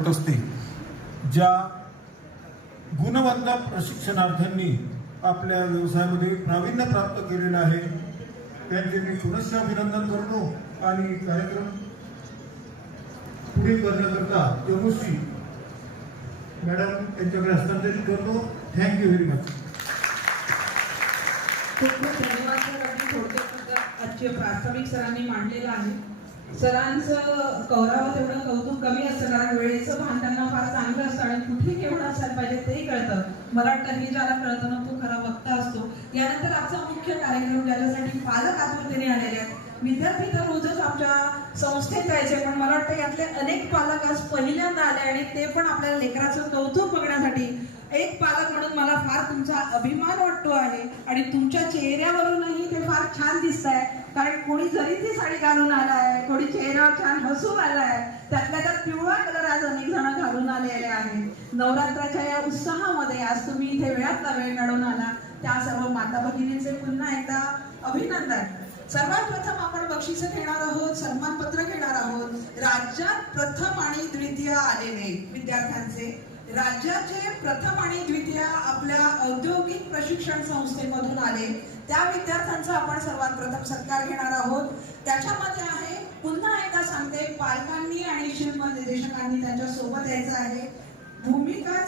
असते। ज्या गुणवंत प्रशिक्षणार्थ्यांनी आपल्या व्यवसायामध्ये प्रावीण्य प्राप्त केलेलं आहे त्यांचे मी पुनश्च अभिनंदन करतो आणि कार्यक्रम पुढे करण्याकरता जमुश्री मॅडम यांच्याकडे हस्तांतरित करतो। Thank you very much. खूप खूप धन्यवाद सर। अगदी थोडक्यात आजचे प्रास्ताविक सरांनी मांडलेलं आहे। सरांचं कौरावं तेवढं कौतुक कमी असतं, कारण वेळेचं भान त्यांना फार चांगलं असतं आणि कुठे केवढं असायला पाहिजे तेही कळतं। मला वाटतं हे ज्याला कळतं ना तो खरा वक्ता असतो। यानंतर आजचा मुख्य कार्यक्रम ज्याच्यासाठी पालक आतुरतेने आलेले आहेत। विद्यार्थी तर रोजच आमच्या संस्थेत यायचे, पण मला वाटतं यातले अनेक पालक आज पहिल्यांदा आले आणि ते पण आपल्या लेकराचं कौतुक बघण्यासाठी। एक पालक म्हणून मला फार तुमचा अभिमान वाटतो आहे आणि तुमच्या चेहऱ्यावरूनही ते फार छान दिसत आहे, कारण कोणी जरी ती साडी घालून आलाय, कोणी चेहऱ्यावर छान हसून आलाय, त्यातल्या त्यात पिवळा कलर आज अनेक जण घालून आलेले आहेत। नवरात्राच्या या उत्साहामध्ये आज तुम्ही इथे वेळातला वेळ काढून आला, त्या सर्व माता भगिनींचे पुन्हा एकदा अभिनंदन। सर्वात प्रथम आपण बक्षिसं घेणार आहोत, सन्मानपत्र घेणार आहोत। राज्यात प्रथम आणि द्वितीय आलेले विद्यार्थ्यांचे, राज्याचे प्रथम आणि द्वितीय आपल्या औद्योगिक प्रशिक्षण संस्थेमधून आले त्या विद्यार्थ्यांचा आपण सर्वात प्रथम सत्कार घेणार आहोत। त्याच्यामध्ये आहे, पुन्हा एकदा सांगते, पालकांनी आणि शिल्प निर्देशकांनी त्यांच्या सोबत यायचं आहे। भूमिका